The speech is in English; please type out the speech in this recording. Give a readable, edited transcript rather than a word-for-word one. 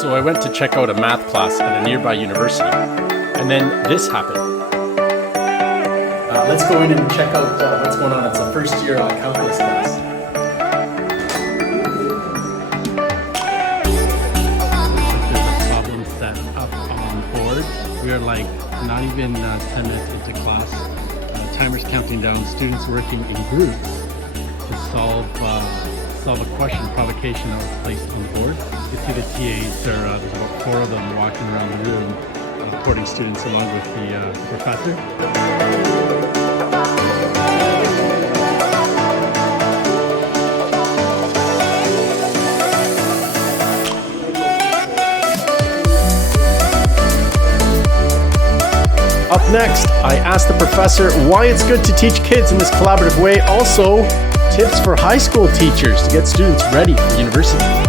So I went to check out a math class at a nearby university, and then this happened. Let's go in and check out what's going on. It's a first year calculus class. There's a problem set up on board. We are like not even 10 minutes into class. Timer's counting down. Students working in groups to solve a question provocation that was placed on the board. You see the TAs, there's about 4 of them walking around the room, reporting students along with the professor. Up next, I asked the professor why it's good to teach kids in this collaborative way. Also, tips for high school teachers to get students ready for university.